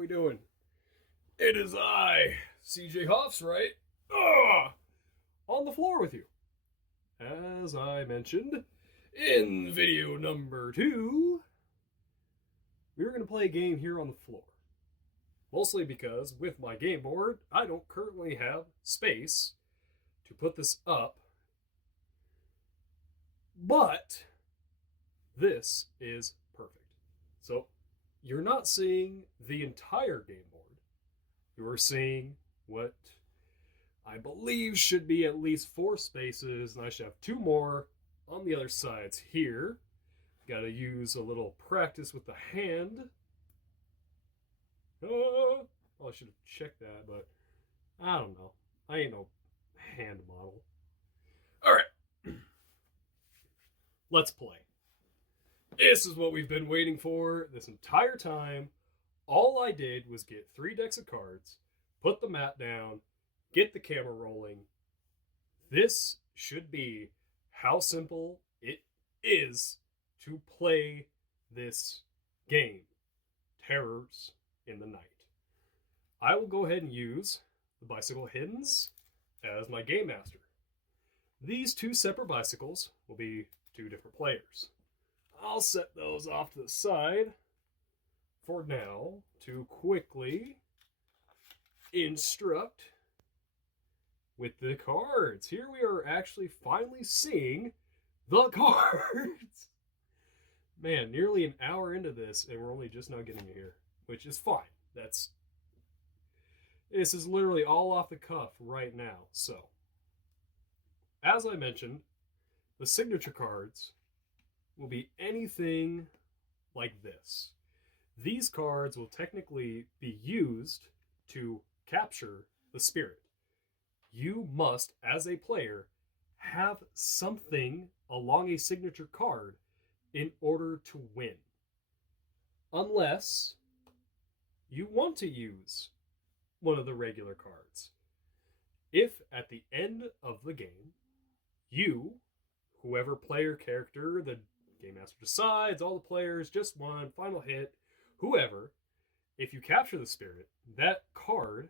we doing? It is I, CJ Hoffs, right? On the floor with you. As I mentioned in video number 2, we're going to play a game here on the floor. Mostly because with my game board, I don't currently have space to put this up. But this is perfect. So you're not seeing the entire game board. You're seeing what I believe should be at least 4 spaces, and I should have 2 more on the other sides here. Got to use a little practice with the hand. Oh, I should have checked that, but I don't know. I ain't no hand model. All right. Let's play. This is what we've been waiting for this entire time. All I did was get 3 decks of cards, put the mat down, get the camera rolling. This should be how simple it is to play this game, Terrors in the Night. I will go ahead and use the Bicycle Hiddens as my Game Master. These 2 separate bicycles will be 2 different players. I'll set those off to the side for now to quickly instruct with the cards. Here we are actually finally seeing the cards. Man, nearly an hour into this and we're only just now getting it here, which is fine. This is literally all off the cuff right now. So, as I mentioned, the signature cards will be anything like this. These cards will technically be used to capture the spirit. You must, as a player, have something along a signature card in order to win. Unless you want to use one of the regular cards. If at the end of the game, you, whoever player character the Game Master decides, all the players, just one, final hit, whoever, if you capture the spirit, that card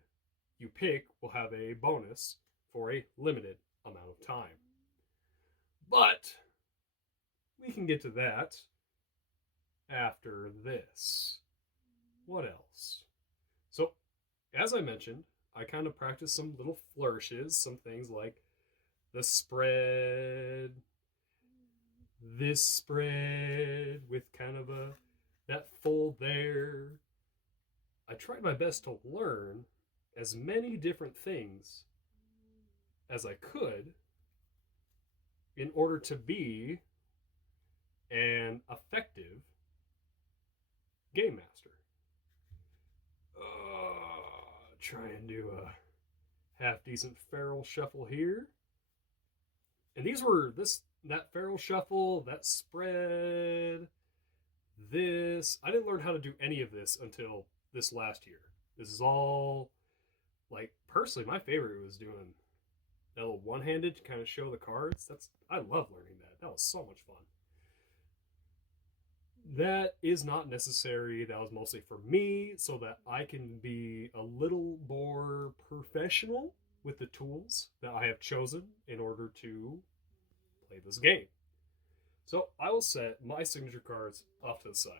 you pick will have a bonus for a limited amount of time. But we can get to that after this. What else? So, as I mentioned, I kind of practiced some little flourishes, some things like the spread, this spread with kind of that fold there. I tried my best to learn as many different things as I could in order to be an effective game master. Try and do a half decent feral shuffle here. And these were that feral shuffle, that spread, this. I didn't learn how to do any of this until this last year. This is all, like, personally, my favorite was doing that little one-handed to kind of show the cards. I love learning that. That was so much fun. That is not necessary. That was mostly for me so that I can be a little more professional with the tools that I have chosen in order to play this game. So I will set my signature cards off to the side.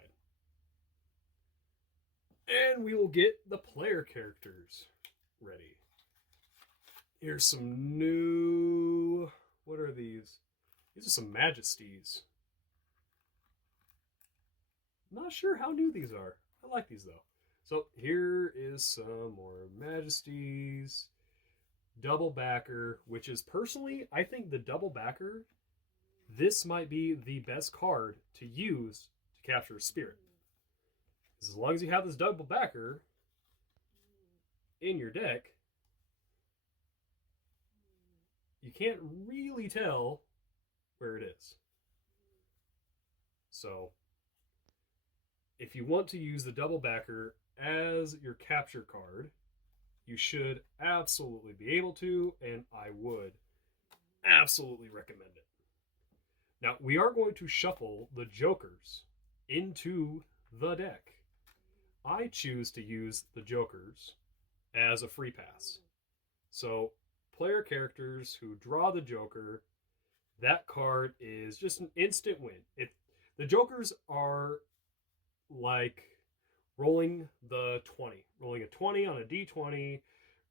And we will get the player characters ready. Here's some new... What are these? These are some Majesties. Not sure how new these are. I like these though. So here is some more Majesties. Double backer, which is personally, I think the double backer, this might be the best card to use to capture a spirit. As long as you have this double backer in your deck, you can't really tell where it is. So, if you want to use the double backer as your capture card, you should absolutely be able to, and I would absolutely recommend it. Now, we are going to shuffle the jokers into the deck. I choose to use the Jokers as a free pass. So, player characters who draw the Joker, that card is just an instant win. The Jokers are like rolling the 20, rolling a 20 on a d20,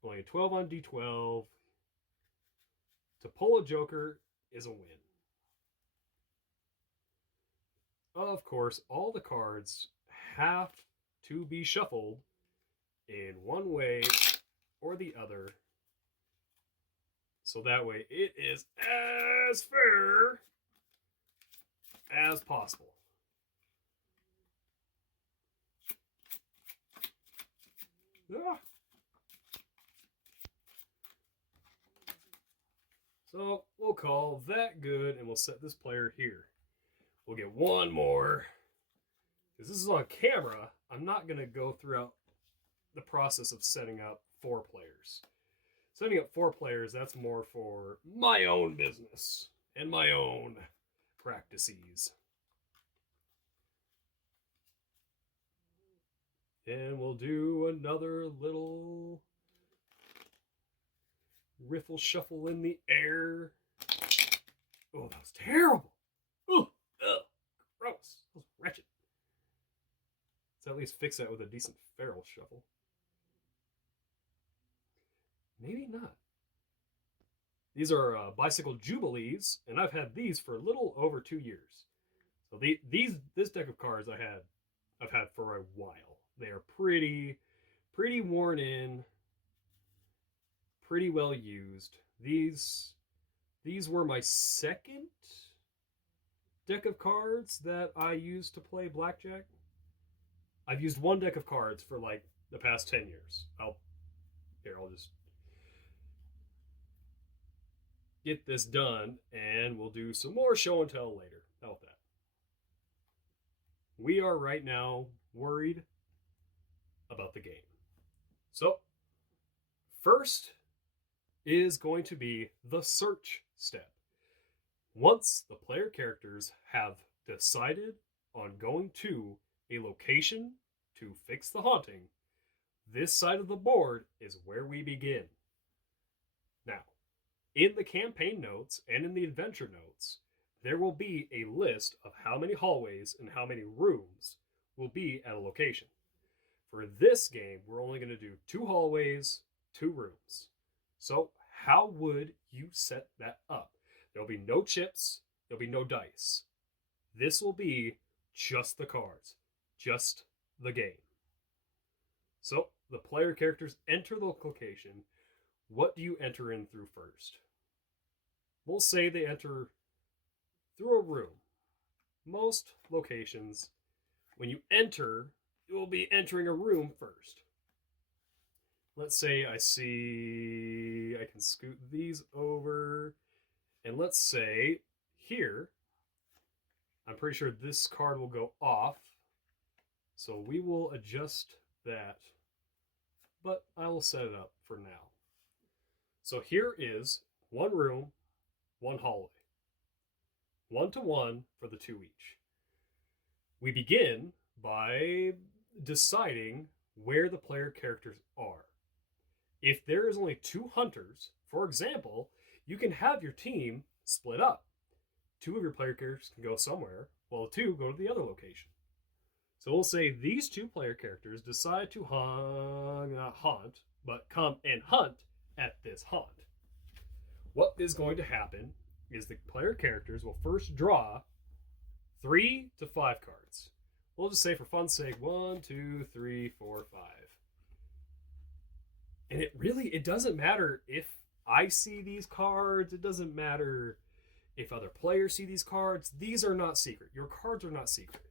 rolling a 12 on d12. To pull a Joker is a win. Of course, all the cards have to be shuffled in one way or the other, so that way it is as fair as possible. Ah. So we'll call that good, and we'll set this player here. We'll get one more. Because this is on camera, I'm not going to go throughout the process of setting up 4 players. Setting up 4 players, that's more for my own business and my own practices. And we'll do another little riffle shuffle in the air. Oh, that was terrible. Ugh, gross. That was wretched. Let's at least fix that with a decent feral shuffle. Maybe not. These are Bicycle Jubilees, and I've had these for a little over 2 years. So this deck of cards I've had for a while. They are pretty worn in, pretty well used. These were my second deck of cards that I used to play blackjack. I've used one deck of cards for like the past 10 years. I'll just get this done, and we'll do some more show and tell later. How about that? We are right now worried about the game. So, first is going to be the search step. Once the player characters have decided on going to a location to fix the haunting, this side of the board is where we begin. Now, in the campaign notes and in the adventure notes, there will be a list of how many hallways and how many rooms will be at a location. For this game, we're only going to do 2 hallways, 2 rooms. So, how would you set that up? There'll be no chips, there'll be no dice. This will be just the cards, just the game. So, the player characters enter the location. What do you enter in through first? We'll say they enter through a room. Most locations, when you enter, you will be entering a room first. Let's say I can scoot these over, and let's say here, I'm pretty sure this card will go off, so we will adjust that, but I will set it up for now. So here is 1 room, 1 hallway. 1-to-1 for the 2 each. We begin by deciding where the player characters are. If there is only 2 hunters, for example, you can have your team split up. 2 of your player characters can go somewhere, while 2 go to the other location. So we'll say these 2 player characters decide to come and hunt at this haunt. What is going to happen is the player characters will first draw 3 to 5 cards. We'll just say for fun's sake, 1, 2, 3, 4, 5. And it doesn't matter if I see these cards. It doesn't matter if other players see these cards. These are not secret. Your cards are not secret.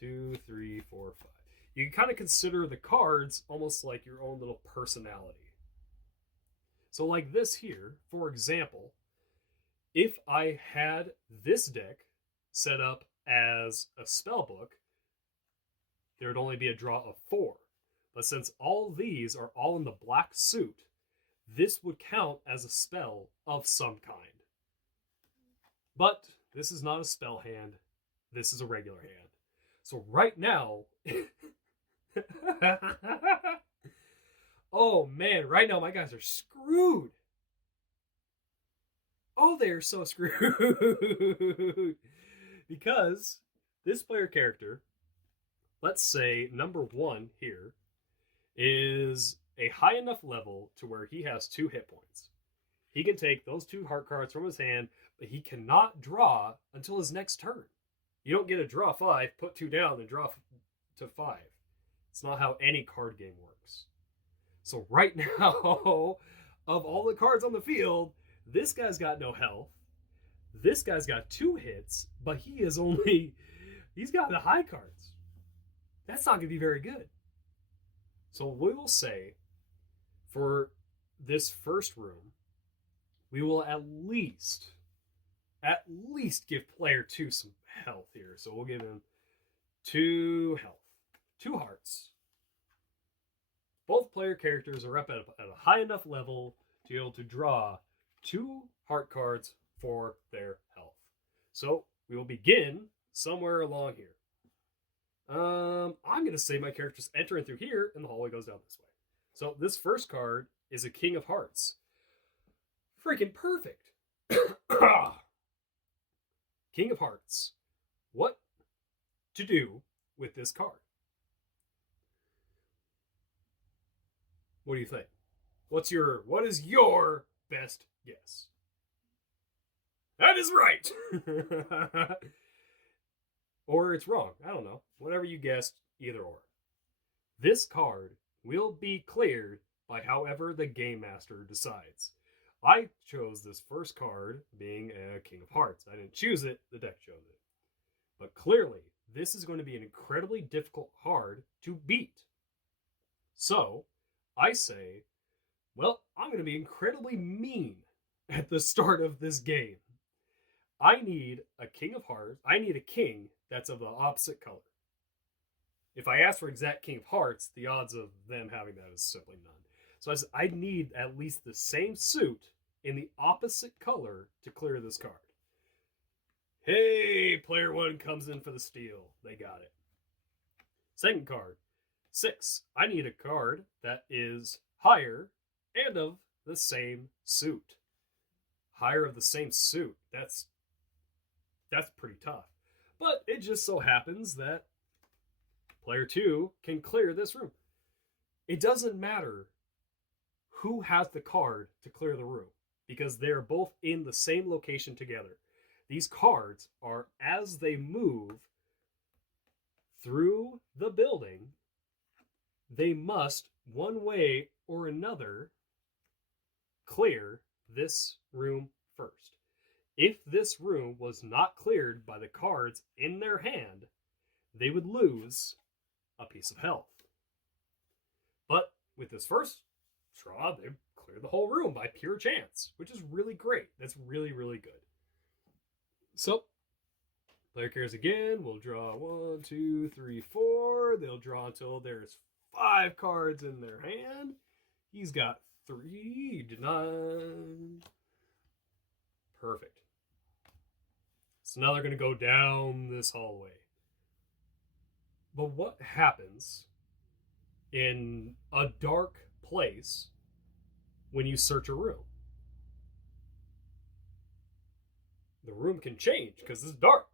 2, 3, 4, 5. You can kind of consider the cards almost like your own little personality. So like this here, for example, if I had this deck set up as a spell book, there would only be a draw of 4. But since all these are all in the black suit, this would count as a spell of some kind. But this is not a spell hand. This is a regular hand. So right now, Oh man, right now my guys are screwed. Oh, they're so screwed. Because this player character, let's say number 1 here, is a high enough level to where he has 2 hit points. He can take those 2 heart cards from his hand, but he cannot draw until his next turn. You don't get a draw 5, put 2 down, then draw to 5. It's not how any card game works. So right now, of all the cards on the field, this guy's got no health. This guy's got 2 hits, but he's got the high cards. That's not going to be very good. So we will say, for this first room, we will at least give player 2 some health here. So we'll give him 2 health, 2 hearts. Both player characters are up at a high enough level to be able to draw 2 heart cards for their health. So we will begin somewhere along here. I'm going to say my character's entering through here, and the hallway goes down this way. So this first card is a King of Hearts. Freaking perfect. King of Hearts. What to do with this card? What do you think? What is your best guess? That is right. Or it's wrong. I don't know. Whatever you guessed, either or. This card will be cleared by however the Game Master decides. I chose this first card being a King of Hearts. I didn't choose it, the deck chose it. But clearly, this is going to be an incredibly difficult card to beat. So, I say, well, I'm going to be incredibly mean at the start of this game. I need a King of Hearts. I need a king that's of the opposite color. If I ask for exact King of Hearts, the odds of them having that is simply none. So I need at least the same suit in the opposite color to clear this card. Hey, player 1 comes in for the steal. They got it. Second card, 6. I need a card that is higher and of the same suit. Higher of the same suit. That's pretty tough. But it just so happens that player 2 can clear this room. It doesn't matter who has the card to clear the room, because they're both in the same location together. These cards are, as they move through the building, they must, one way or another, clear this room first. If this room was not cleared by the cards in their hand, they would lose a piece of health. But with this first draw, they cleared the whole room by pure chance, which is really great. That's really, really good. So, player cares again. We'll draw 1, 2, 3, 4. They'll draw until there's 5 cards in their hand. He's got 3. He did not. Perfect. So now they're going to go down this hallway. But what happens in a dark place when you search a room? The room can change because it's dark.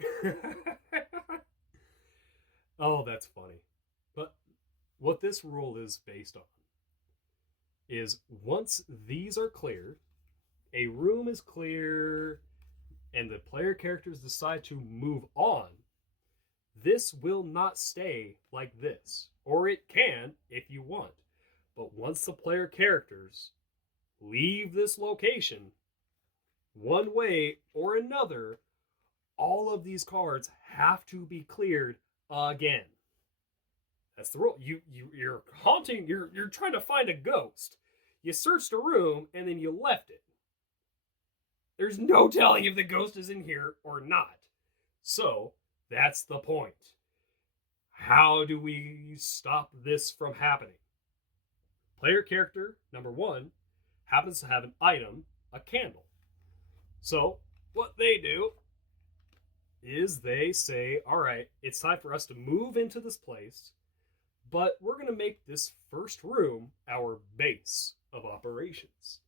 Oh, that's funny. But what this rule is based on is once these are cleared, a room is clear, and the player characters decide to move on, this will not stay like this. Or it can if you want. But once the player characters leave this location, one way or another, all of these cards have to be cleared again. That's the rule. You're haunting, you're trying to find a ghost. You searched a room and then you left it. There's no telling if the ghost is in here or not. So, that's the point. How do we stop this from happening? Player character, number 1, happens to have an item, a candle. So, what they do is they say, all right, it's time for us to move into this place, But we're going to make this first room our base of operations.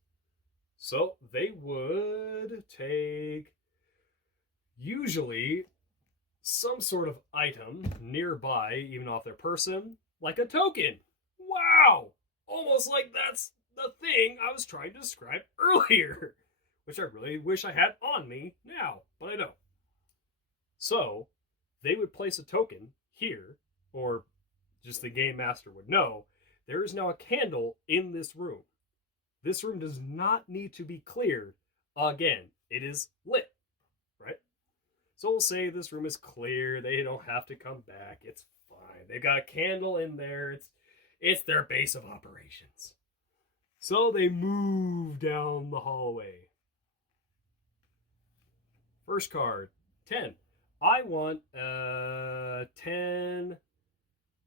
So they would take usually some sort of item nearby, even off their person, like a token. Wow! Almost like that's the thing I was trying to describe earlier, which I really wish I had on me now, but I don't. So they would place a token here, or just the game master would know, there is now a candle in this room. This room does not need to be cleared again. It is lit, right? So we'll say this room is clear. They don't have to come back. It's fine. They've got a candle in there. It's their base of operations. So they move down the hallway. First card, 10. I want a 10.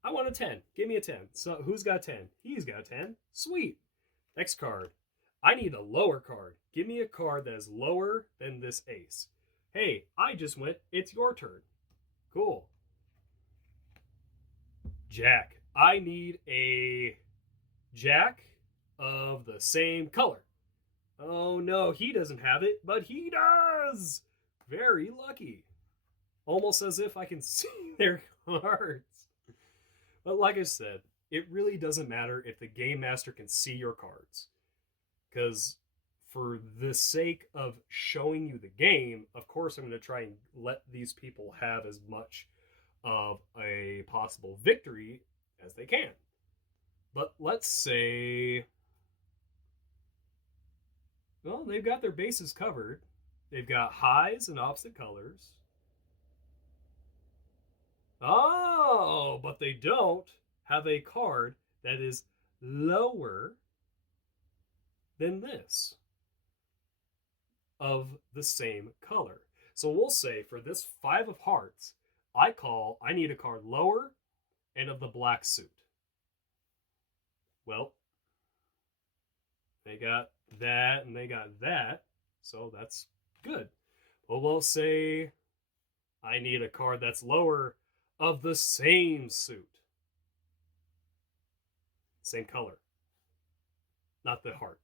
I want a 10. Give me a 10. So who's got 10? He's got a 10. Sweet. Next card. I need a lower card. Give me a card that is lower than this ace. Hey, I just went. It's your turn. Cool. Jack. I need a jack of the same color. Oh no, he doesn't have it, but he does. Very lucky. Almost as if I can see their cards. But like I said, it really doesn't matter if the game master can see your cards. Because for the sake of showing you the game, of course I'm going to try and let these people have as much of a possible victory as they can. But let's say, well, they've got their bases covered. They've got highs in opposite colors. Oh, but they don't have a card that is lower than this of the same color. So we'll say for this 5 of hearts, I need a card lower and of the black suit. Well, they got that and they got that, so that's good. But we'll say I need a card that's lower of the same suit. Same color. Not the heart.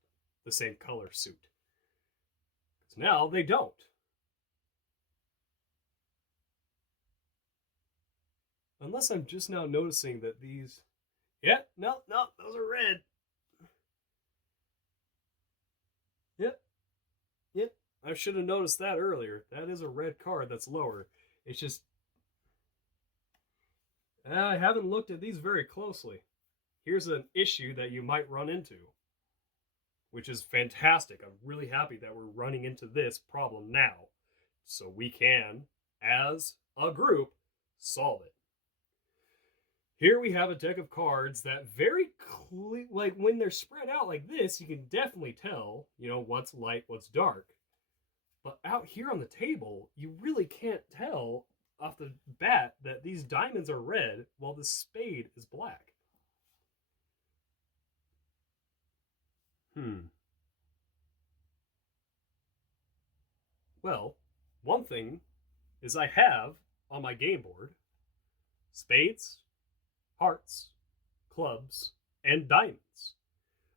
The same color suit. Because now they don't. Unless I'm just now noticing that these... Yeah, no, those are red. Yep. I should have noticed that earlier. That is a red card that's lower. It's just... I haven't looked at these very closely. Here's an issue that you might run into, which is fantastic. I'm really happy that we're running into this problem now, so we can, as a group, solve it. Here we have a deck of cards that very clearly, like when they're spread out like this, you can definitely tell, what's light, what's dark. But out here on the table, you really can't tell off the bat that these diamonds are red while the spade is black. Well, one thing is I have on my game board spades, hearts, clubs, and diamonds.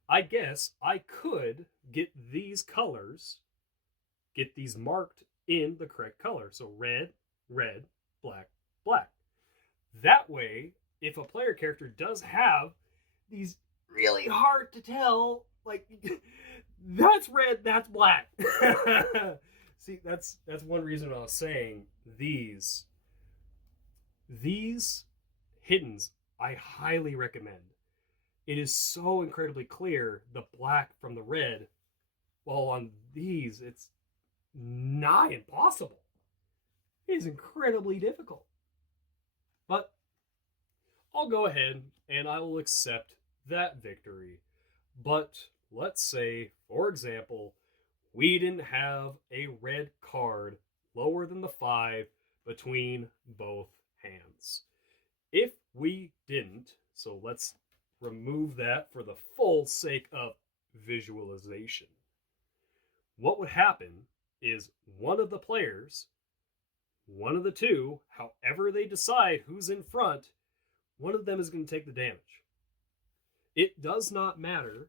I guess I could get these colors, get these marked in the correct color. So red, black, black. That way, if a player character does have these really hard to tell, like, that's red, that's black. See, that's one reason I was saying these hiddens I highly recommend. It is so incredibly clear, the black from the red, while on these, it's nigh impossible. It is incredibly difficult. But I'll go ahead and I will accept that victory. But let's say, for example, we didn't have a red card lower than the 5 between both hands. If we didn't, so let's remove that for the full sake of visualization. What would happen is one of the players, one of the two, however they decide who's in front, one of them is going to take the damage. It does not matter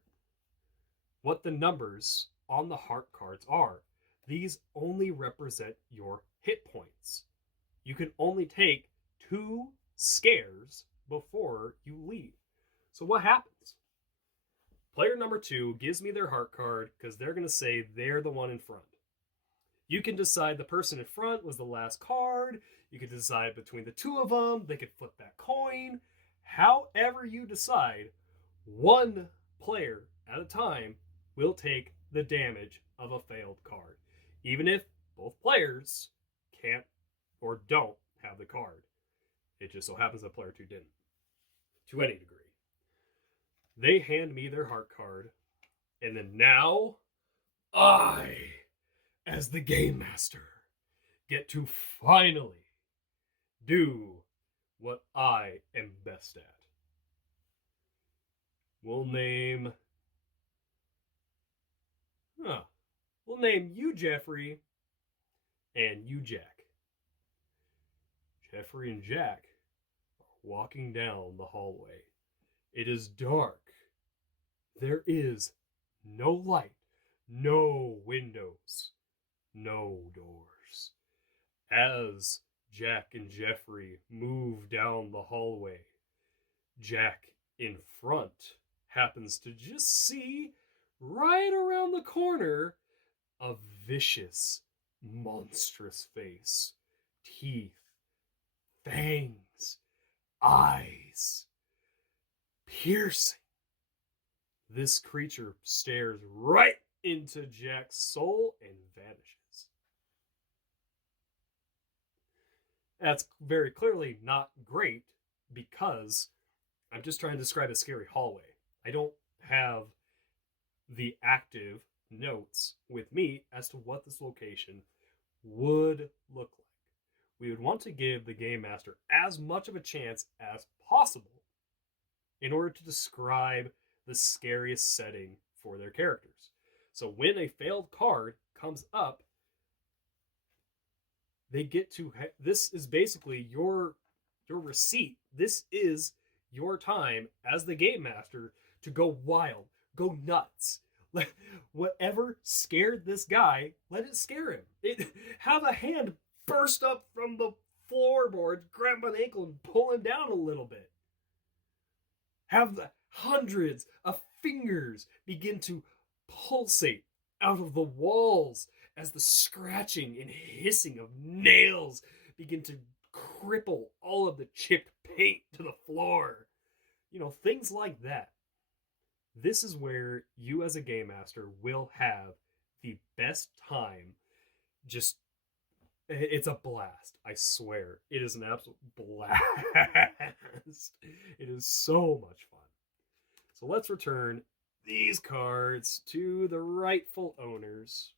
what the numbers on the heart cards are. These only represent your hit points. You can only take 2 scares before you leave. So what happens? Player number 2 gives me their heart card because they're going to say they're the one in front. You can decide the person in front was the last card. You can decide between the two of them. They could flip that coin. However you decide, one player at a time will take the damage of a failed card, even if both players can't or don't have the card. It just so happens that player 2 didn't, to any degree. They hand me their heart card, and then now I, as the game master, get to finally do what I am best at. We'll name you Jeffrey and you Jack. Jeffrey and Jack are walking down the hallway. It is dark. There is no light, no windows, no doors. As Jack and Jeffrey move down the hallway, Jack in front happens to just see right around the corner a vicious, monstrous face, teeth, fangs, eyes, piercing. This creature stares right into Jack's soul and vanishes. That's very clearly not great because I'm just trying to describe a scary hallway. I don't have the active notes with me as to what this location would look like. We would want to give the game master as much of a chance as possible in order to describe the scariest setting for their characters. So when a failed card comes up, they get to this is basically your receipt. This is your time as the game master to go wild, go nuts. Whatever scared this guy, let it scare him. Have a hand burst up from the floorboard, grab an ankle and pull him down a little bit. Have the hundreds of fingers begin to pulsate out of the walls as the scratching and hissing of nails begin to cripple all of the chipped paint to the floor. Things like that. This is where you as a game master will have the best time. It's a blast. I swear. It is an absolute blast. It is so much fun. So let's return these cards to the rightful owners.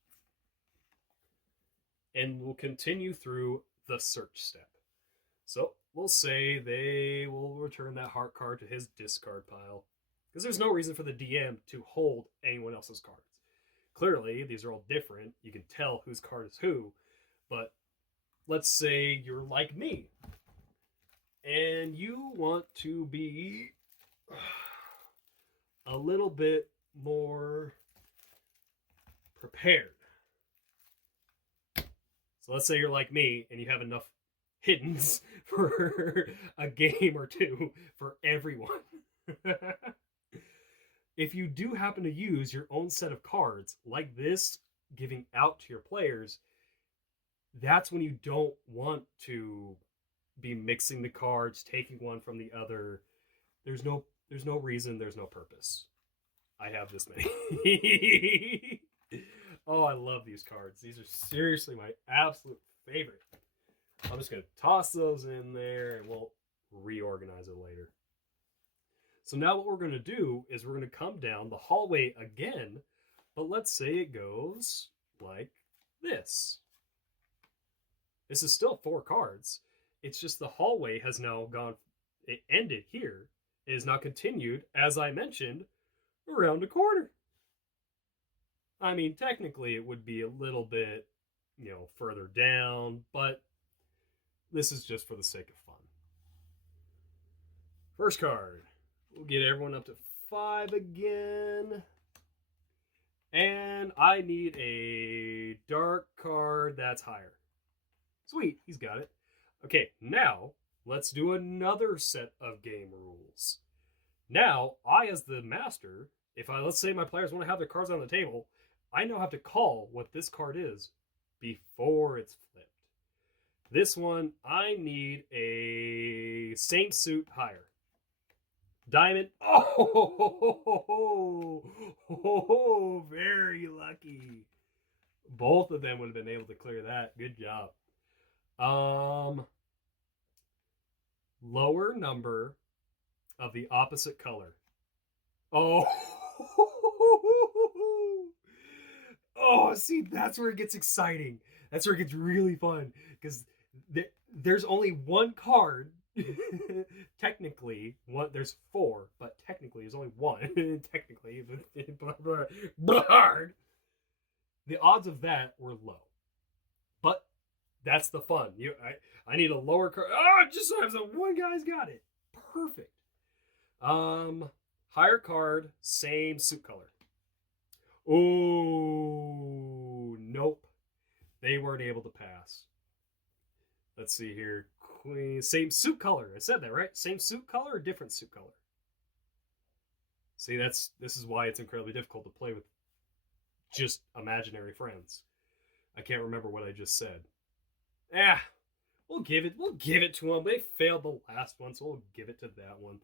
And we'll continue through the search step. So we'll say they will return that heart card to his discard pile. Because there's no reason for the DM to hold anyone else's cards. Clearly, these are all different. You can tell whose card is who. But let's say you're like me. And you want to be a little bit more prepared. So let's say you're like me and you have enough hiddens for a game or two for everyone. If you do happen to use your own set of cards like this, giving out to your players, that's when you don't want to be mixing the cards, taking one from the other. There's no reason, there's no purpose. I have this many. Oh, I love these cards. These are seriously my absolute favorite. I'm just going to toss those in there and we'll reorganize it later. So now what we're going to do is we're going to come down the hallway again, but let's say it goes like this. This is still 4 cards. It's just the hallway has now gone, it ended here. It is now continued, as I mentioned, around a corner. I mean, technically it would be a little bit, further down, but this is just for the sake of fun. First card. We'll get everyone up to 5 again. And I need a dark card that's higher. Sweet, he's got it. Okay, now let's do another set of game rules. Now, I as the master, let's say my players want to have their cards on the table, I now have to call what this card is before it's flipped. This one, I need a same suit higher. Diamond. Oh, very lucky. Both of them would have been able to clear that. Good job. Lower number of the opposite color. Oh. Oh, see, that's where it gets exciting. That's where it gets really fun. Because there's only one card. Technically, there's 4, but technically there's only one. Technically, the odds of that were low, but that's the fun. I need a lower card. Oh, just so happens that one guy's got it. Perfect. Higher card, same suit color. Oh, nope. They weren't able to pass. Let's see here. Queen, same suit color. I said that, right? Same suit color or different suit color? See, this is why it's incredibly difficult to play with just imaginary friends. I can't remember what I just said. We'll give it to them. They failed the last one, so we'll give it to that one.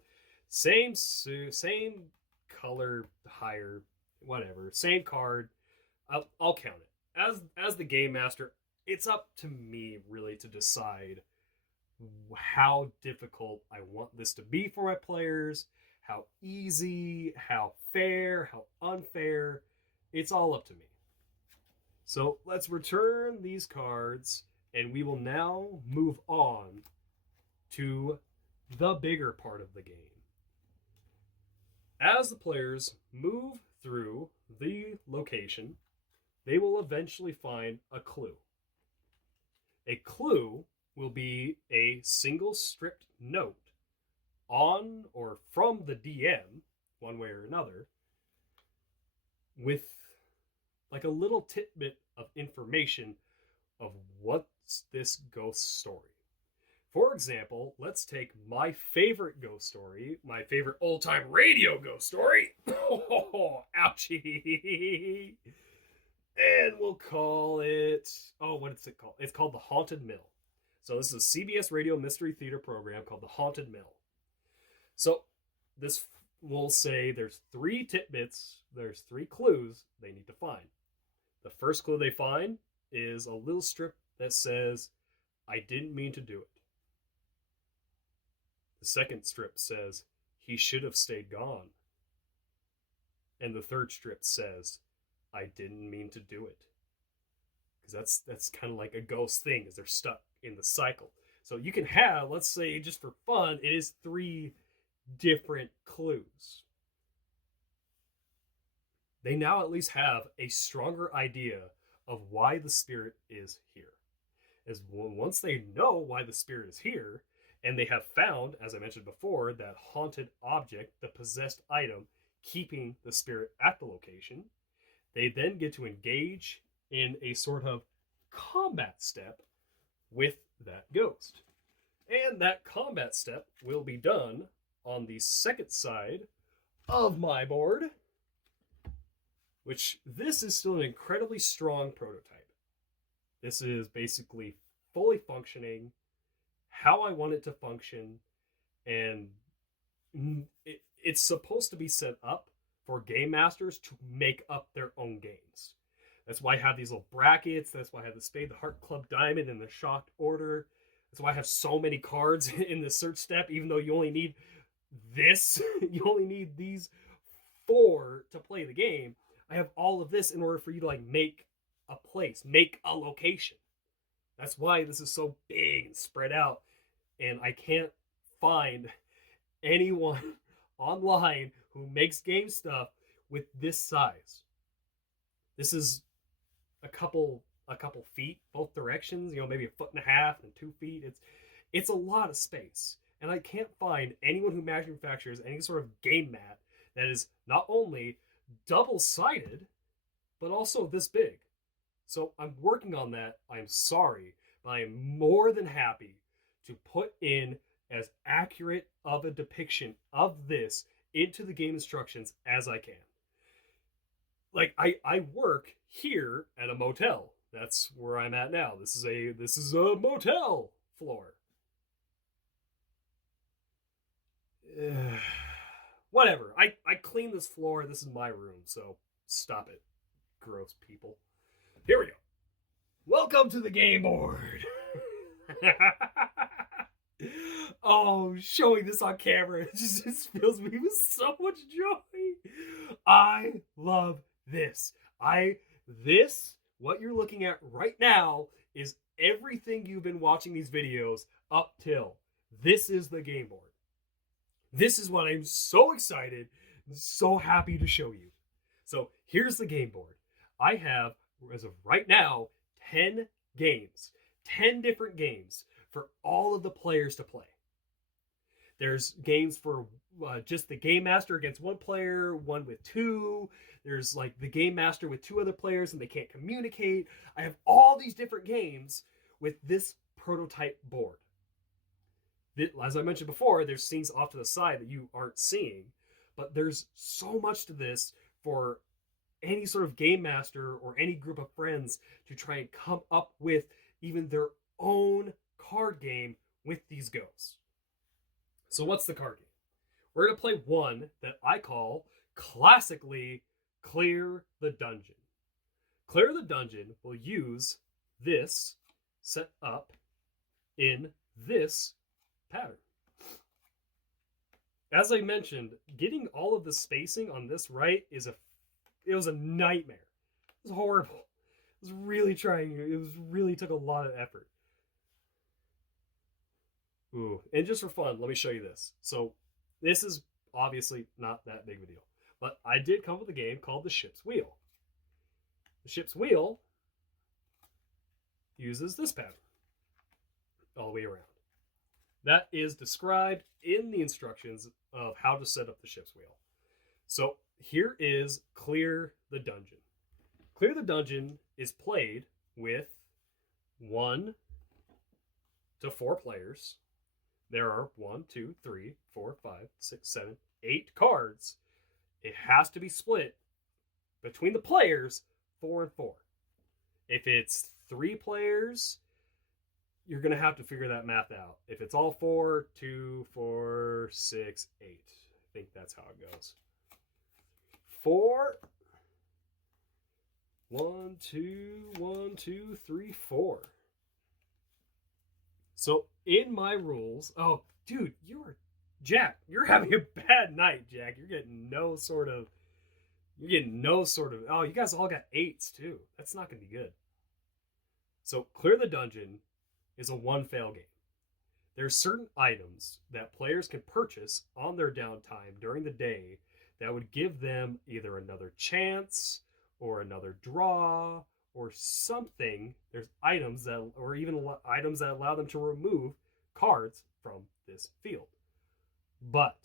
Same suit, same color, higher, whatever. Same card. I'll count it. As the game master, it's up to me really to decide how difficult I want this to be for my players, how easy, how fair, how unfair. It's all up to me. So let's return these cards, and we will now move on to the bigger part of the game. As the players move through the location, they will eventually find a clue. A clue will be a single stripped note on or from the DM, one way or another, with like a little tidbit of information of what's this ghost story. For example, let's take my favorite ghost story, my favorite old-time radio ghost story. Oh, ouchie. And we'll call it, what is it called? It's called The Haunted Mill. So this is a CBS radio mystery theater program called The Haunted Mill. So this will say there's 3 tidbits, there's 3 clues they need to find. The first clue they find is a little strip that says, I didn't mean to do it. The second strip says, he should have stayed gone. And the third strip says, I didn't mean to do it. Because that's kind of like a ghost thing, is they're stuck in the cycle. So you can have, let's say, just for fun, it is 3 different clues. They now at least have a stronger idea of why the spirit is here. As once they know why the spirit is here, and they have found, as I mentioned before, that haunted object, the possessed item, keeping the spirit at the location, they then get to engage in a sort of combat step with that ghost. And that combat step will be done on the second side of my board, which this is still an incredibly strong prototype. This is basically fully functioning, how I want it to function, and it's supposed to be set up for game masters to make up their own games. That's why I have these little brackets. That's why I have the Spade, the Heart, Club, Diamond, and the Shocked Order. That's why I have so many cards in the search step, even though you only need this. You only need these 4 to play the game. I have all of this in order for you to make a place, make a location. That's why this is so big and spread out. And I can't find anyone online who makes game stuff with this size. This is a couple feet both directions, maybe 1.5 feet and 2 feet. It's a lot of space. And I can't find anyone who manufactures any sort of game mat that is not only double-sided, but also this big. So I'm working on that. I'm sorry, but I am more than happy to put in as accurate of a depiction of this into the game instructions as I can. Like I work here at a motel. That's where I'm at now. This is a motel floor. Whatever. I clean this floor. This is my room, so stop it. Gross people. Here we go. Welcome to the game board. Oh, showing this on camera just fills me with so much joy. I love this. What you're looking at right now is everything you've been watching these videos up till. This is the game board. This is what I'm so excited and so happy to show you. So here's the game board. I have, as of right now, 10 games. 10 different games for all of the players to play. There's games for just the game master against one player, one with two. There's like the game master with two other players and they can't communicate. I have all these different games with this prototype board. As I mentioned before, there's scenes off to the side that you aren't seeing, but there's so much to this for any sort of game master or any group of friends to try and come up with even their own card game with these goes. So what's the card game? We're going to play one that I call classically Clear the Dungeon. Clear the Dungeon will use this set up in this pattern. As I mentioned, getting all of the spacing on this right it was a nightmare. It was horrible. It was really trying. It really took a lot of effort. Ooh, and just for fun, let me show you this. So this is obviously not that big of a deal, but I did come up with a game called the Ship's Wheel. The Ship's Wheel uses this pattern all the way around. That is described in the instructions of how to set up the Ship's Wheel. So here is Clear the Dungeon. Clear the Dungeon is played with 1 to 4 players. There are 1, 2, 3, 4, 5, 6, 7, 8 cards. It has to be split between the players 4 and 4. If it's 3 players, you're going to have to figure that math out. If it's all 4, 2, 4, 6, 8. I think that's how it goes. 4. 1, 2, 1, 2, 3, 4. So in my rules, oh, dude, Jack, you're having a bad night, Jack. You're getting no sort of, oh, you guys all got 8s too. That's not going to be good. So Clear the Dungeon is a one-fail game. There are certain items that players can purchase on their downtime during the day that would give them either another chance or another draw or something. There's items that, or even items that allow them to remove cards from this field. But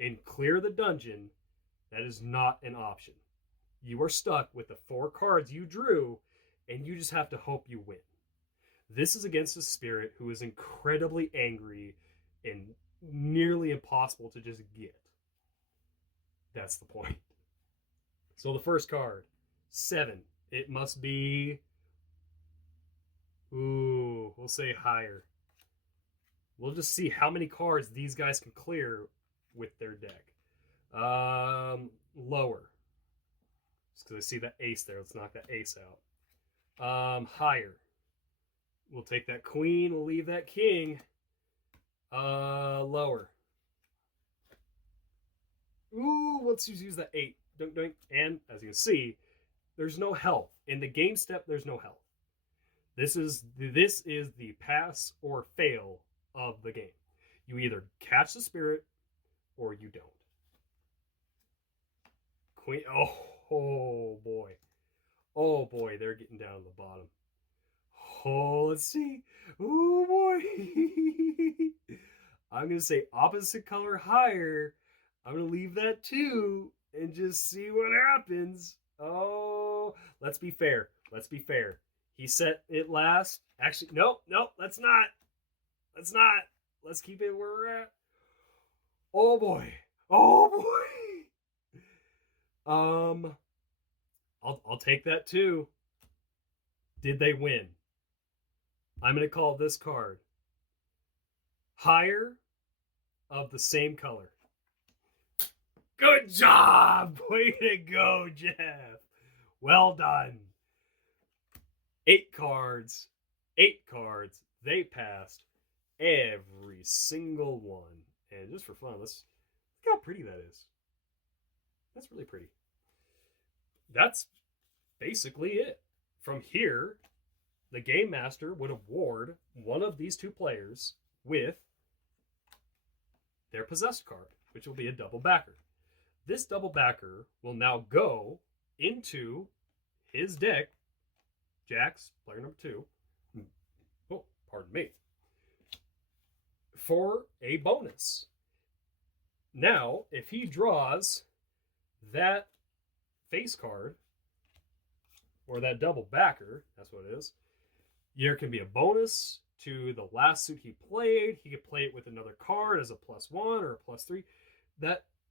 in Clear the Dungeon, that is not an option. You are stuck with the 4 cards you drew, and you just have to hope you win. This is against a spirit who is incredibly angry and nearly impossible to just get. That's the point. So the first card, 7. It must be, we'll say higher. We'll just see how many cards these guys can clear with their deck. Lower. Just because I see that ace there. Let's knock that ace out. Higher. We'll take that queen. We'll leave that king. Lower. Ooh, let's just use that 8. Dunk, dunk. And as you can see, there's no health. In the game step, there's no health. This is the pass or fail of the game. You either catch the spirit or you don't. Queen. Oh boy. Oh boy, they're getting down to the bottom. Oh, let's see. Oh boy. I'm going to say opposite color higher. I'm going to leave that 2 and just see what happens. Oh, let's be fair. Let's be fair. He set it last. Actually, nope, let's not. Let's not. Let's keep it where we're at. Oh boy. Oh boy. I'll take that too. Did they win? I'm going to call this card higher of the same color. Good job! Way to go, Jeff. Well done. 8 cards. 8 cards. They passed every single one. And just for fun, let's look how pretty that is. That's really pretty. That's basically it. From here, the Game Master would award one of these 2 players with their possessed card, which will be a double backer. This double backer will now go into his deck, Jack's, player number 2. Oh, pardon me. For a bonus. Now, if he draws that face card, or that double backer, that's what it is, there can be a bonus to the last suit he played. He could play it with another card as a +1 or a +3.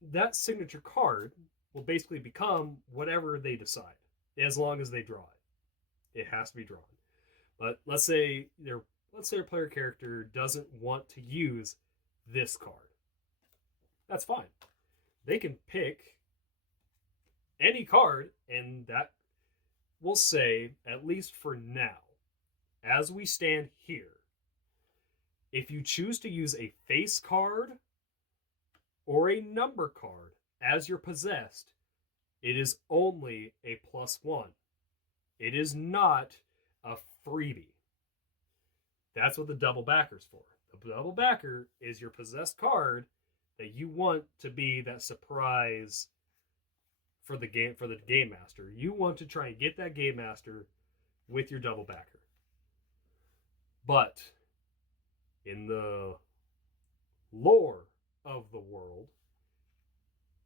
That signature card will basically become whatever they decide, as long as they draw it. It has to be drawn. But let's say their player character doesn't want to use this card. That's fine. They can pick any card, and that will say, at least for now, as we stand here, if you choose to use a face card or a number card as your possessed, it is only a +1. It is not a freebie. That's what the double backer's for. The double backer is your possessed card that you want to be that surprise for the game master. You want to try and get that game master with your double backer. But in the lore of the world,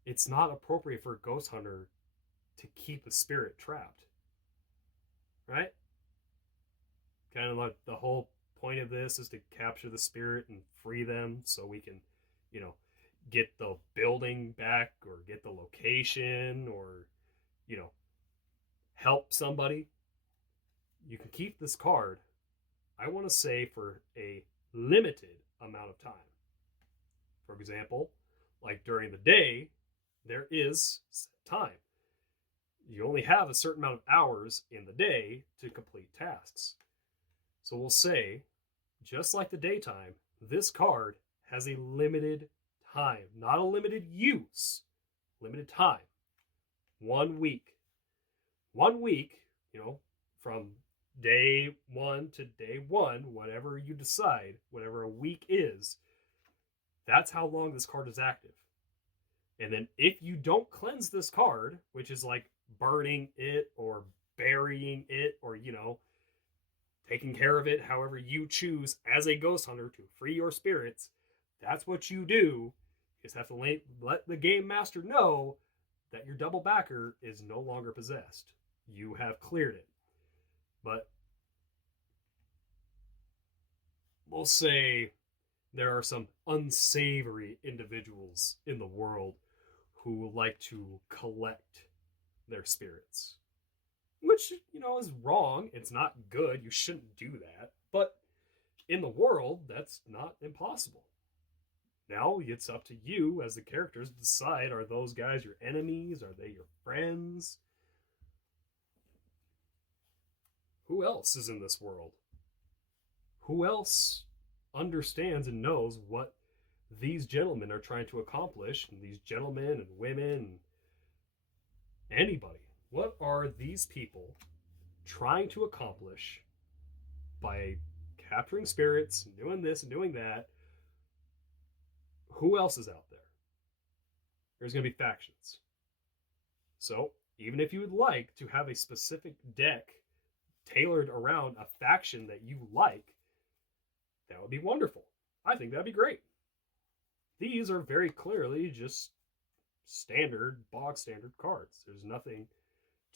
it's not appropriate for a ghost hunter to keep a spirit trapped. Right? Kind of like the whole point of this is to capture the spirit and free them so we can, get the building back or get the location or, help somebody. You can keep this card, I want to say, for a limited amount of time. For example, like during the day, there is time. You only have a certain amount of hours in the day to complete tasks. So we'll say, just like the daytime, this card has a limited time, not a limited use, limited time. 1 week. 1 week, from day 1 to day 1, whatever you decide, whatever a week is, that's how long this card is active. And then if you don't cleanse this card, which is like burning it or burying it or, taking care of it however you choose as a ghost hunter to free your spirits, that's what you do. You just have to let the game master know that your double backer is no longer possessed. You have cleared it. But we'll say there are some unsavory individuals in the world who like to collect their spirits. Which, is wrong. It's not good. You shouldn't do that. But in the world, that's not impossible. Now, it's up to you as the characters to decide, are those guys your enemies? Are they your friends? Who else is in this world? Who else understands and knows what these gentlemen are trying to accomplish? And these gentlemen and women, anybody. What are these people trying to accomplish by capturing spirits, and doing this and doing that? Who else is out there? There's going to be factions. So, even if you would like to have a specific deck tailored around a faction that you like, that would be wonderful. I think that'd be great. these are very clearly just standard, bog standard cards. There's nothing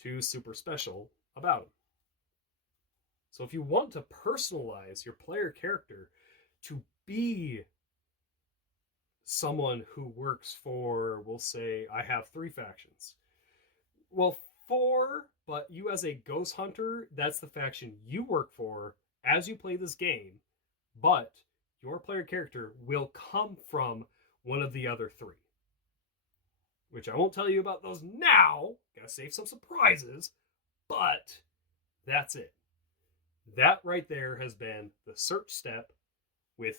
too super special about them. So if you want to personalize your player character to be someone who works for, we'll say, I have 3 factions. Well, 4, but you as a ghost hunter, that's the faction you work for as you play this game, but your player character will come from one of the other 3. Which I won't tell you about those now. Gotta save some surprises. But that's it. That right there has been the search step with...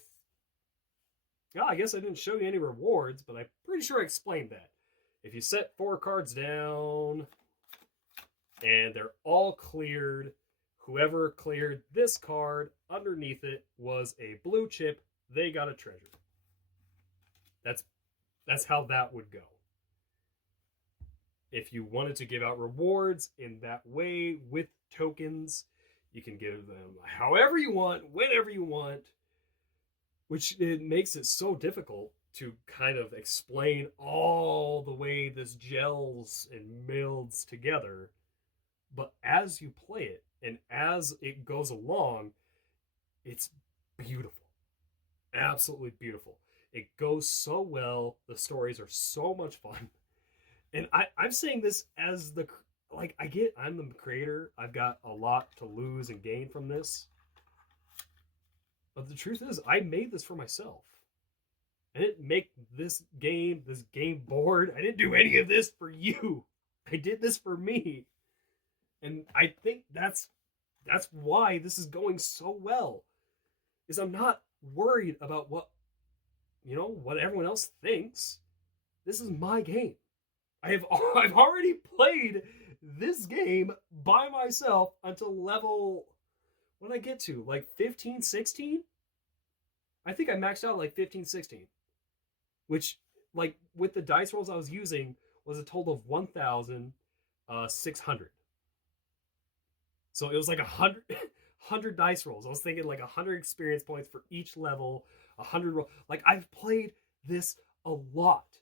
I guess I didn't show you any rewards, but I'm pretty sure I explained that. If you set 4 cards down and they're all cleared, whoever cleared this card underneath it was a blue chip. They got a treasure. That's how that would go. If you wanted to give out rewards in that way with tokens, you can give them however you want, whenever you want, which it makes it so difficult to kind of explain all the way this gels and melds together. But as you play it and as it goes along, it's beautiful. Absolutely beautiful. It goes so well. The stories are so much fun. And I'm saying this as I'm the creator. I've got a lot to lose and gain from this. But the truth is, I made this for myself. I didn't make this game board. I didn't do any of this for you. I did this for me. And I think that's why this is going so well. Is I'm not worried about what everyone else thinks. This is my game. I've already played this game by myself until level, what did I get to? Like 15, 16? I think I maxed out like 15, 16. Which, like, with the dice rolls I was using, was a total of 1,600. So it was like 100 dice rolls. I was thinking like 100 experience points for each level, 100 rolls. Like, I've played this a lot.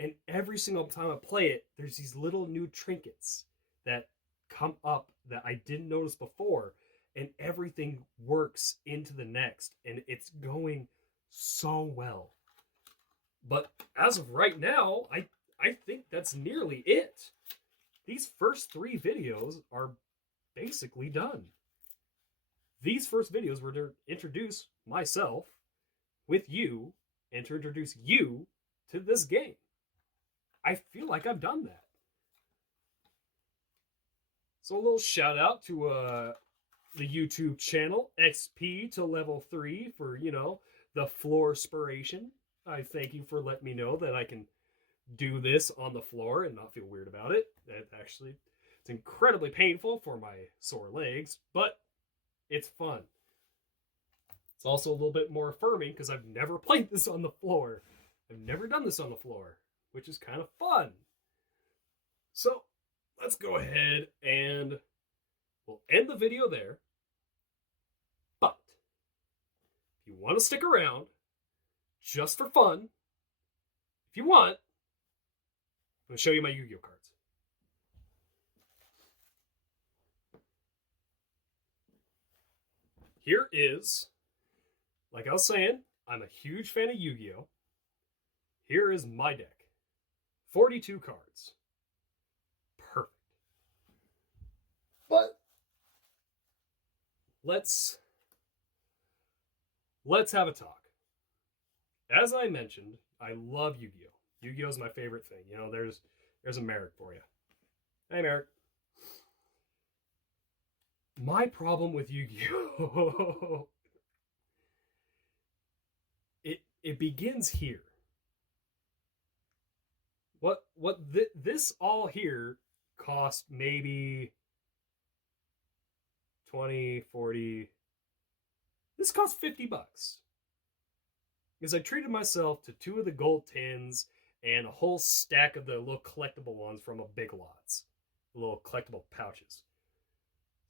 And every single time I play it, there's these little new trinkets that come up that I didn't notice before. And everything works into the next. And it's going so well. But as of right now, I think that's nearly it. These first 3 videos are basically done. These first videos were to introduce myself with you and to introduce you to this game. I feel like I've done that. So a little shout out to the YouTube channel, XP to level 3 for, the floor inspiration. I thank you for letting me know that I can do this on the floor and not feel weird about it. It's incredibly painful for my sore legs, but it's fun. It's also a little bit more affirming because I've never played this on the floor. I've never done this on the floor, which is kind of fun. So let's go ahead and we'll end the video there. But if you want to stick around, just for fun, if you want, I'm going to show you my Yu-Gi-Oh cards. Here is, like I was saying, I'm a huge fan of Yu-Gi-Oh! Here is my deck. 42 cards. Perfect. But let's have a talk. As I mentioned, I love Yu-Gi-Oh! Yu-Gi-Oh! Is my favorite thing. There's a Merrick for you. Hey, Merrick. My problem with Yu-Gi-Oh! it begins here. This all here cost maybe 20, 40. This cost $50. Because I treated myself to 2 of the gold tins and a whole stack of the little collectible ones from a Big Lots. The little collectible pouches.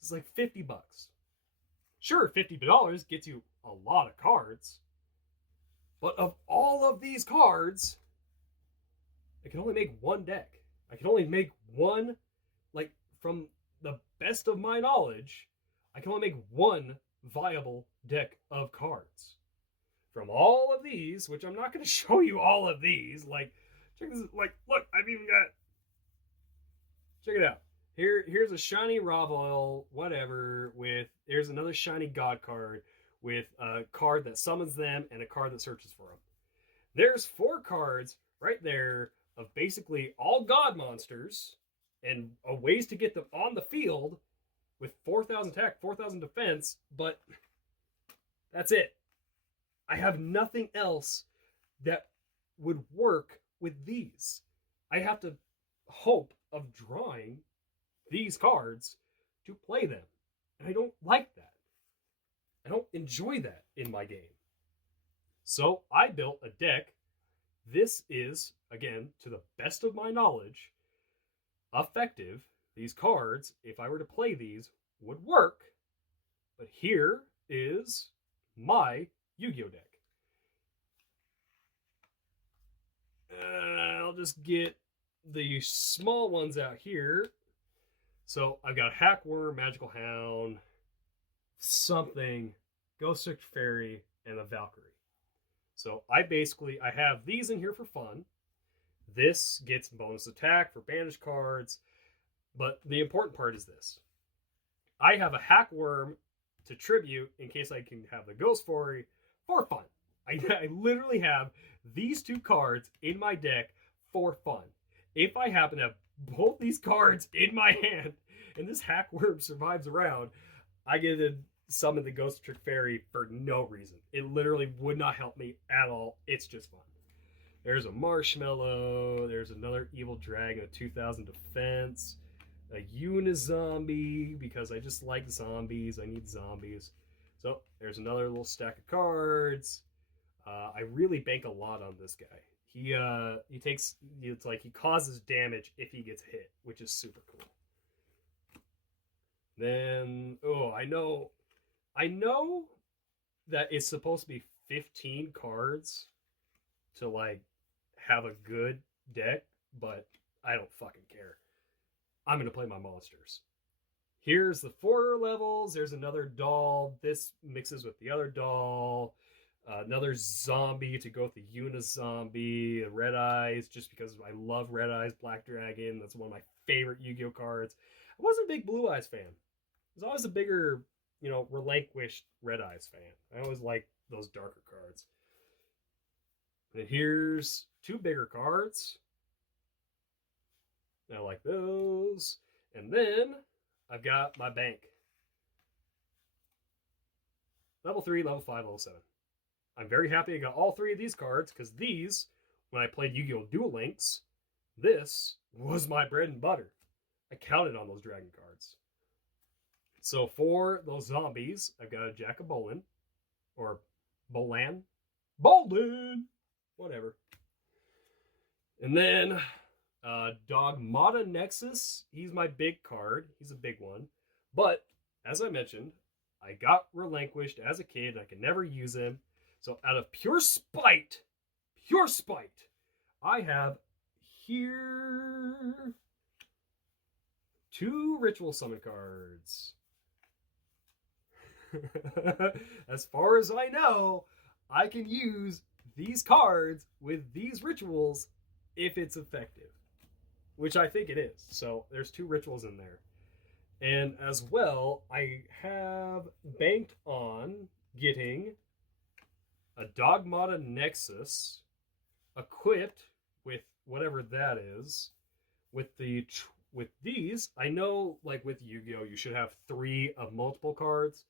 It's like $50. Sure, $50 gets you a lot of cards. But of all of these cards, I can only make one deck. I can only make one, like, from the best of my knowledge, I can only make one viable deck of cards. From all of these, which I'm not going to show you all of these, like, check this, like, look, I've even got, check it out. Here's a shiny Ravoil, whatever, here's another shiny God card with a card that summons them and a card that searches for them. There's 4 cards right there of basically all God monsters and ways to get them on the field with 4,000 attack, 4,000 defense, but that's it. I have nothing else that would work with these. I have to hope of drawing these cards to play them. And I don't like that. I don't enjoy that in my game. So I built a deck. This is, again, to the best of my knowledge, effective. These cards, if I were to play these, would work. But here is my Yu-Gi-Oh deck. I'll just get the small ones out here. So I've got a Hackworm, Magical Hound, something, Ghost Trick Fairy, and a Valkyrie. So I have these in here for fun. This gets bonus attack for bandage cards. But the important part is this. I have a Hackworm to tribute in case I can have the Ghost Fairy for fun. I literally have these 2 cards in my deck for fun. If I happen to have both these cards in my hand and this Hackworm survives around, I get to summon the Ghost Trick Fairy for no reason. It literally would not help me at all. It's just fun. There's a Marshmallow. There's another Evil Dragon of 2,000 defense. A Unizombie, because I just like zombies. I need zombies. So there's another little stack of cards. I really bank a lot on this guy. He takes, it's like he causes damage if he gets hit, which is super cool. Then, I know that it's supposed to be 15 cards to, like, have a good deck, but I don't fucking care. I'm going to play my monsters. Here's the 4 levels. There's another doll. This mixes with the other doll. Another zombie to go with the Unizombie. Red Eyes, just because I love Red Eyes. Black Dragon. That's one of my favorite Yu-Gi-Oh cards. I wasn't a big Blue Eyes fan. I was always a bigger, relinquished Red Eyes fan. I always liked those darker cards. And here's 2 bigger cards. I like those. And then I've got my bank. Level 3, level 5, level 7. I'm very happy I got all 3 of these cards, because these, when I played Yu-Gi-Oh! Duel Links, this was my bread and butter. I counted on those dragon cards. So for those zombies, I've got a Jack of Bolin, or Bolan, whatever. And then Dogmata Nexus, he's my big card. He's a big one. But, as I mentioned, I got relinquished as a kid, and I could never use him. So out of pure spite, I have here 2 ritual summon cards. As far as I know, I can use these cards with these rituals if it's effective, which I think it is. So there's 2 rituals in there. And as well, I have banked on getting a Dogmata Nexus equipped with whatever that is. With these, I know, like with Yu-Gi-Oh, you should have 3 of multiple cards.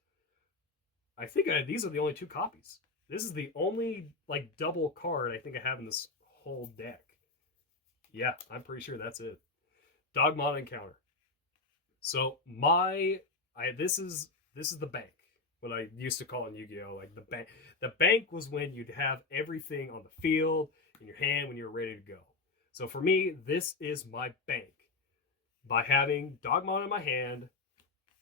I think these are the only 2 copies. This is the only, like, double card I think I have in this whole deck. Yeah, I'm pretty sure that's it. Dogmata Encounter. So this is the bank. What I used to call in Yu-Gi-Oh, like the bank. The bank was when you'd have everything on the field in your hand when you were ready to go. So for me, this is my bank. By having Dogmata in my hand,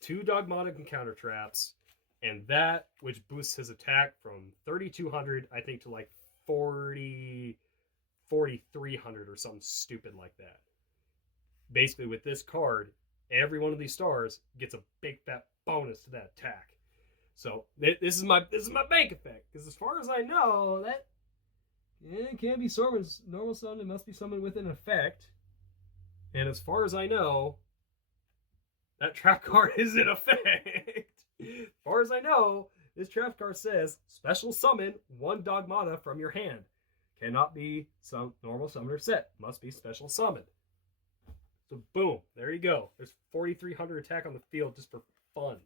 2 Dogmata Encounter traps, and that which boosts his attack from 3,200, I think, to like 4,300 or something stupid like that. Basically, with this card, every one of these stars gets a big fat bonus to that attack. So this is my bank effect, because as far as I know, that it can't be Sorman's normal summon. It must be summoned with an effect. And as far as I know, that trap card is in effect. As far as I know, this trap card says special summon one Dogmata from your hand. Cannot be some normal summoner set. Must be special summoned. So boom, there you go. There's 4,300 attack on the field just for fun.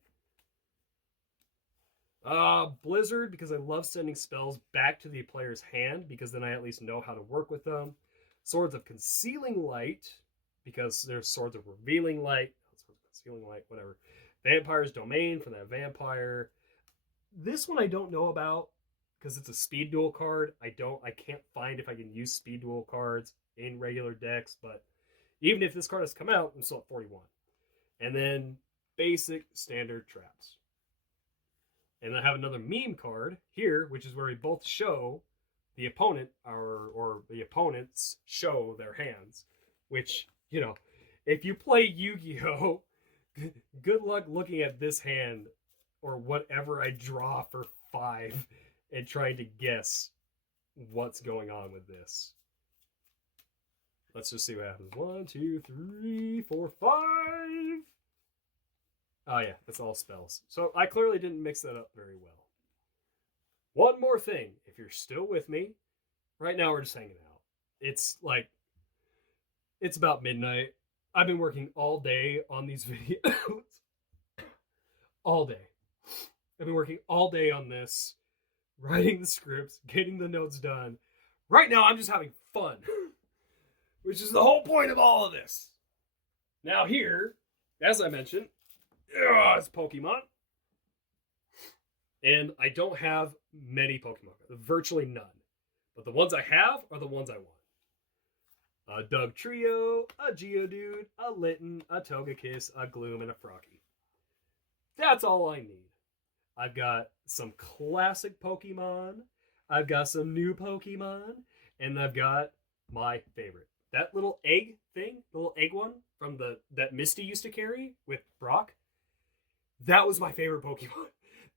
Blizzard, because I love sending spells back to the player's hand, because then I at least know how to work with them. Swords of Concealing Light, because there's Swords of Revealing Light. Swords of Concealing Light, whatever. Vampire's Domain for that vampire. This one I don't know about, because it's a speed duel card. I can't find if I can use speed duel cards in regular decks, but even if this card has come out, I'm still at 41. And then basic standard traps. And I have another meme card here, which is where we both show the opponent, or the opponents show their hands. Which, you know, if you play Yu-Gi-Oh!, good luck looking at this hand or whatever I draw for 5 and trying to guess what's going on with this. Let's just see what happens. 1, 2, 3, 4, 5. Oh yeah, it's all spells. So I clearly didn't mix that up very well. One more thing, if you're still with me, right now we're just hanging out. It's about midnight. I've been working all day on these videos. All day. I've been working all day on this, writing the scripts, getting the notes done. Right now I'm just having fun, which is the whole point of all of this. Now here, as I mentioned, it's Pokemon. And I don't have many Pokemon. Virtually none. But the ones I have are the ones I want. A Dugtrio, a Geodude, a Litten, a Togekiss, a Gloom, and a Froggy. That's all I need. I've got some classic Pokemon. I've got some new Pokemon. And I've got my favorite. That little egg thing, the little egg one from that Misty used to carry with Brock. That was my favorite Pokemon.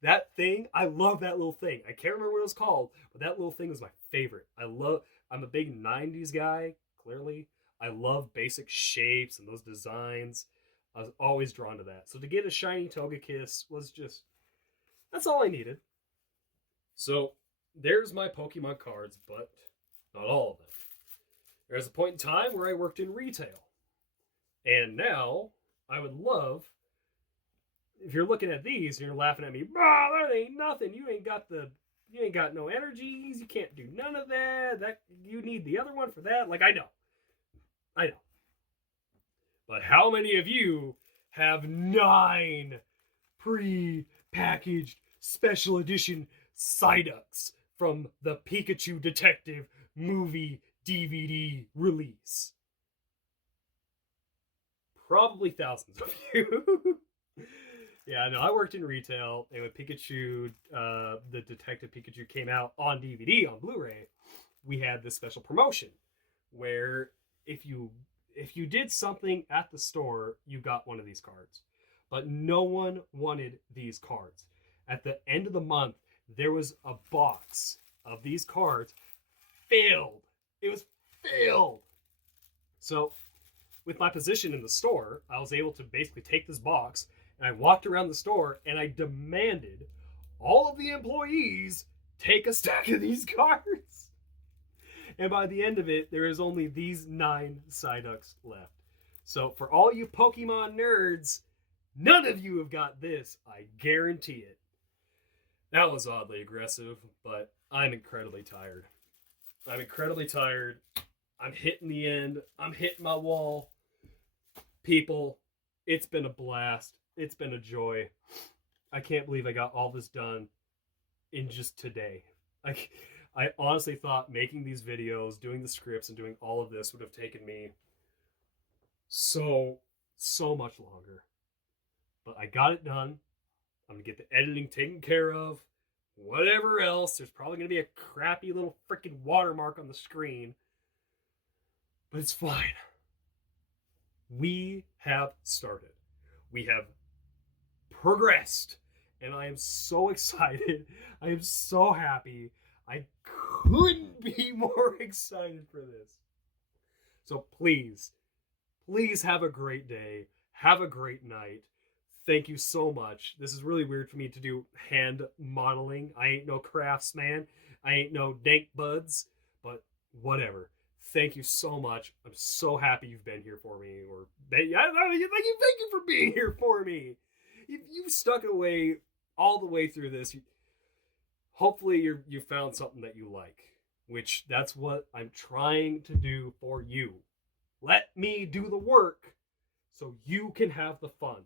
That thing, I love that little thing. I can't remember what it was called, but that little thing was my favorite. I'm a big 90s guy, clearly. I love basic shapes and those designs. I was always drawn to that. So to get a shiny Togekiss was just, that's all I needed. So there's my Pokemon cards, but not all of them. There's a point in time where I worked in retail. And now I would love, if you're looking at these and you're laughing at me, that ain't nothing. You ain't got no energies. You can't do none of that. That you need the other one for that. Like, I know. But how many of you have 9 pre-packaged special edition Psyducks from the Pikachu Detective movie DVD release? Probably thousands of you. Yeah, no, I worked in retail, and when Pikachu, the Detective Pikachu came out on DVD, on Blu-ray, we had this special promotion where if you did something at the store, you got one of these cards. But no one wanted these cards. At the end of the month, there was a box of these cards filled. It was filled. So with my position in the store, I was able to basically take this box, and I walked around the store and I demanded all of the employees take a stack of these cards. And by the end of it, there is only these 9 Psyducks left. So for all you Pokemon nerds, none of you have got this. I guarantee it. That was oddly aggressive, but I'm incredibly tired. I'm hitting the end. I'm hitting my wall. People, it's been a blast. It's been a joy. I can't believe I got all this done in just today. I honestly thought making these videos, doing the scripts, and doing all of this would have taken me so much longer. But I got it done. I'm going to get the editing taken care of. whatever else. There's probably going to be a crappy little freaking watermark on the screen. But it's fine. We have started. We have progressed. And I am so excited. I am so happy. I couldn't be more excited for this. So please have a great day. Have a great night. Thank you so much. This is really weird for me to do hand modeling. I ain't no craftsman. I ain't no dank buds, but whatever. Thank you so much. I'm so happy you've been here for me. Or thank you for being here for me. If you've stuck away all the way through this, hopefully you found something that you like, which that's what I'm trying to do for you. Let me do the work so you can have the fun.